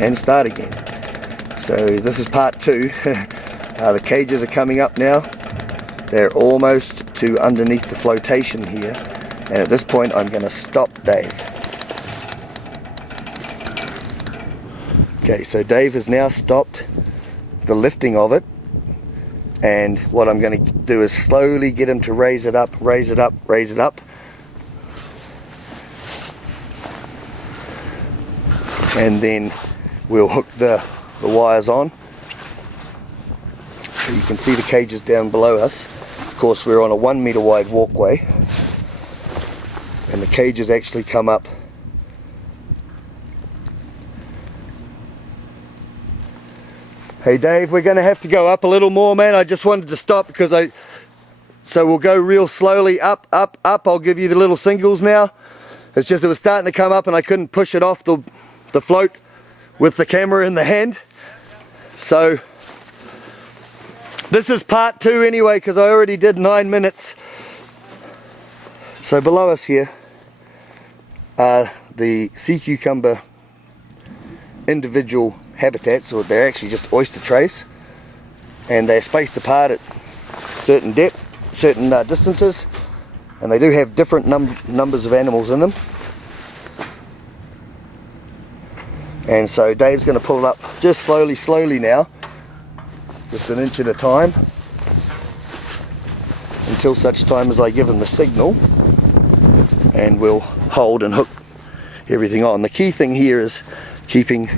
and start again. So this is part 2. The cages are coming up now. They're almost to underneath the flotation here, and at this point I'm going to stop Dave. Okay, so Dave has now stopped the lifting of it, and what I'm going to do is slowly get him to raise it up, raise it up, raise it up, and then we'll hook the wires on. So you can see the cages down below us. Of course, we're on a 1 meter wide walkway, and the cages actually come up Hey Dave, we're going to have to go up a little more, man. I just wanted to stop because so we'll go real slowly up, up, up. I'll give you the little singles now. It's just it was starting to come up and I couldn't push it off the float with the camera in the hand. So this is part 2 anyway, because I already did 9 minutes. So below us here are the sea cucumber individual habitats, or they're actually just oyster trays, and they're spaced apart at certain depth, certain distances, and they do have different numbers of animals in them. And so Dave's going to pull it up just slowly now, just an inch at a time, until such time as I give him the signal, and we'll hold and hook everything on. The key thing here is keeping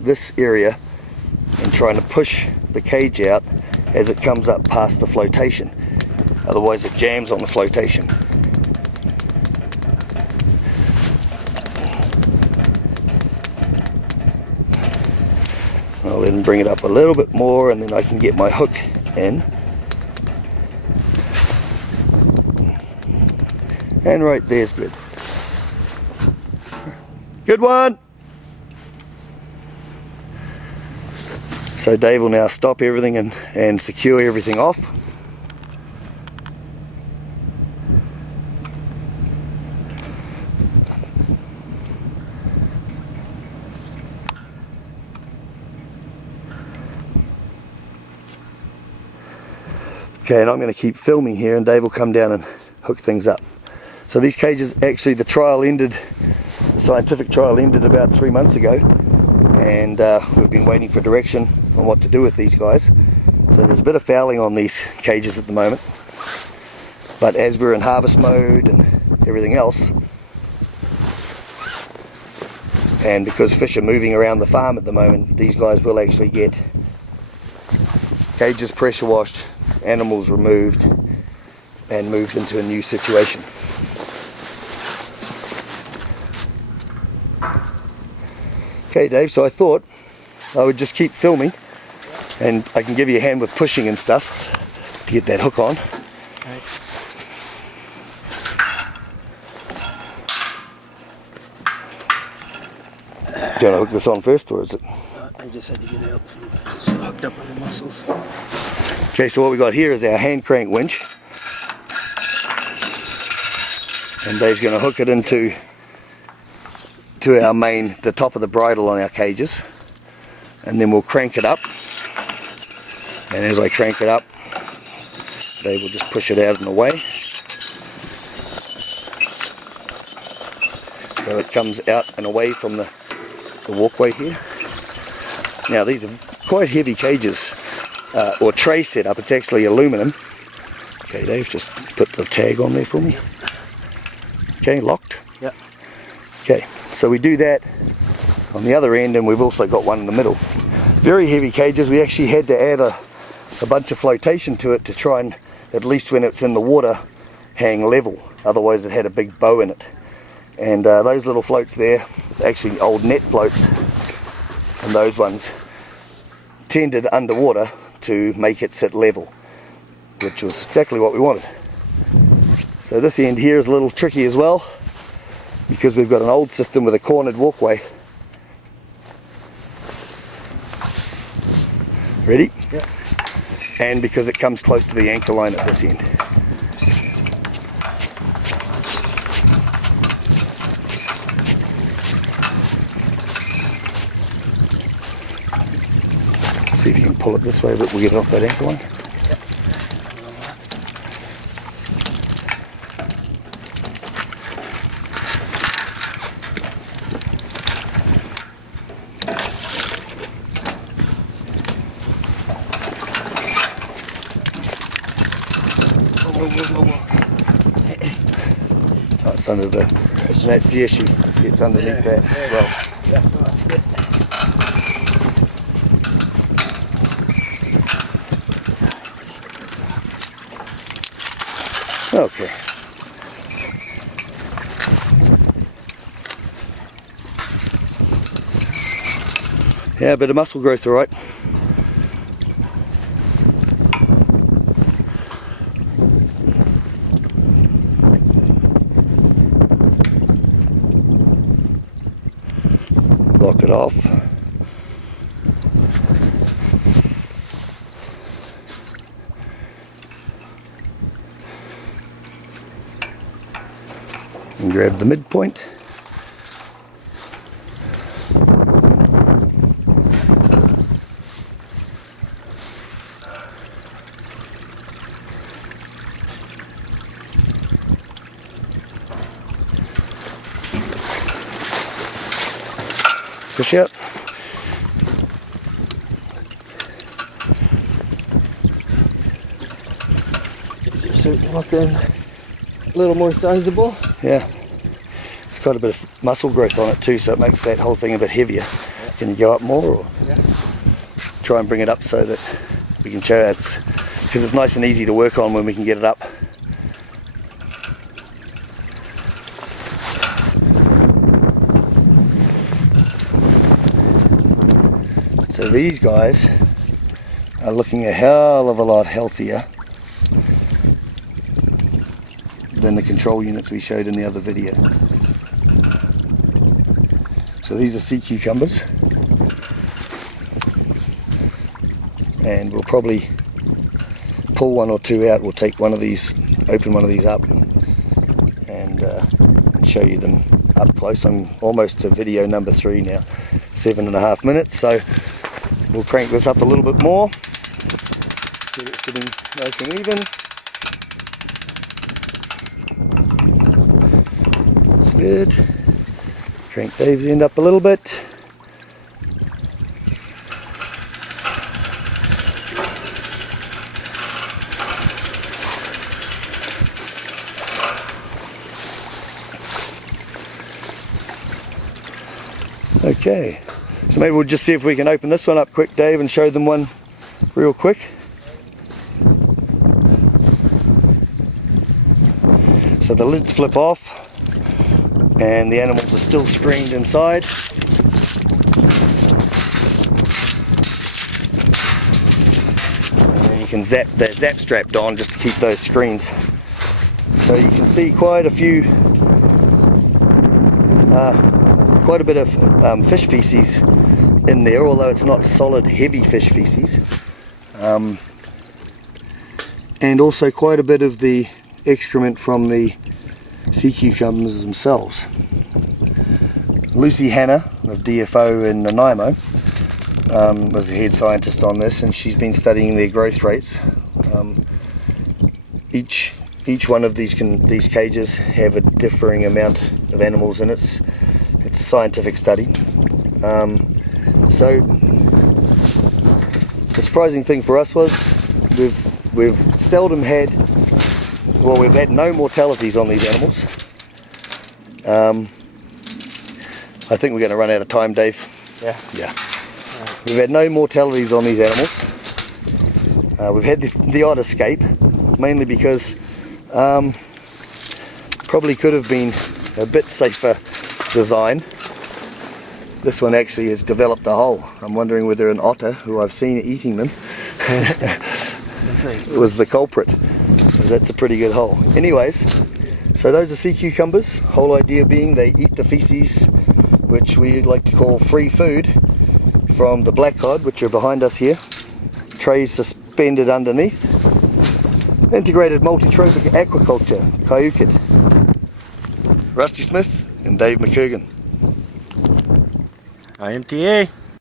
this area and trying to push the cage out as it comes up past the flotation, otherwise it jams on the flotation. I'll let him bring it up a little bit more, and then I can get my hook in. And right there's good. Good one! So Dave will now stop everything and secure everything off. Okay, and I'm going to keep filming here, and Dave will come down and hook things up. So these cages, actually the scientific trial ended about 3 months ago, and we've been waiting for direction on what to do with these guys. So there's a bit of fouling on these cages at the moment, but as we're in harvest mode and everything else, and because fish are moving around the farm at the moment, these guys will actually get cages pressure washed, animals removed, and moved into a new situation. Okay Dave, so I thought I would just keep filming, and I can give you a hand with pushing and stuff to get that hook on. Right. Do you want to hook this on first, or is it? I just had to get out, it's hooked up with the muscles. Okay, so what we got here is our hand crank winch, and Dave's going to hook it into our the top of the bridle on our cages, and then we'll crank it up, and as I crank it up, Dave will just push it out and away, so it comes out and away from the walkway here. Now these are quite heavy cages, or tray setup. It's actually aluminum. Okay Dave, just put the tag on there for me. Okay, locked? Yep. Okay, so we do that on the other end, and we've also got one in the middle. Very heavy cages. We actually had to add a bunch of flotation to it to try and, at least when it's in the water, hang level. Otherwise it had a big bow in it. And those little floats there, actually old net floats, and those ones tended underwater to make it sit level, which was exactly what we wanted. So this end here is a little tricky as well, because we've got an old system with a cornered walkway. Ready? Yep. And because it comes close to the anchor line at this end. See if you can pull it this way, but we'll get it off that anchor one. Oh, it's under the, that's the issue. It's underneath that as well. Okay. Yeah, a bit of muscle growth, all right. Lock it off. And grab the midpoint. Fish out. These are certainly looking a little more sizable. Yeah. It's got a bit of muscle growth on it too, so it makes that whole thing a bit heavier. Can you go up more, or try and bring it up so that we can show it? Because it's nice and easy to work on when we can get it up. So these guys are looking a hell of a lot healthier than the control units we showed in the other video. So these are sea cucumbers, and we'll probably pull one or two out. We'll take one of these, open one of these up, and show you them up close. I'm almost to video number 3 now, 7.5 minutes. So we'll crank this up a little bit more, get it sitting nice and even. That's good. Crank Dave's end up a little bit. Okay, so maybe we'll just see if we can open this one up quick, Dave, and show them one real quick. So the lids flip off and the animals are still screened inside. And you can zap, they're zap strapped on just to keep those screens. So you can see quite a few, quite a bit of fish feces in there, although it's not solid heavy fish feces. And also quite a bit of the excrement from the sea cucumbers themselves. Lucy Hanna of DFO in Nanaimo was a head scientist on this, and she's been studying their growth rates. Each one of these cages have a differing amount of animals in it. It's a scientific study. So the surprising thing for us was we've seldom had, well, we've had no mortalities on these animals. I think we're going to run out of time, Dave. Yeah. We've had no mortalities on these animals. We've had the odd escape, mainly because probably could have been a bit safer design. This one actually has developed a hole. I'm wondering whether an otter, who I've seen eating them, was the culprit. That's a pretty good hole. Anyways, so those are sea cucumbers. Whole idea being they eat the feces, which we like to call free food, from the black cod, which are behind us here. Trays suspended underneath. Integrated multi-trophic aquaculture, Kayukit. Rusty Smith and Dave McKergan. IMTA.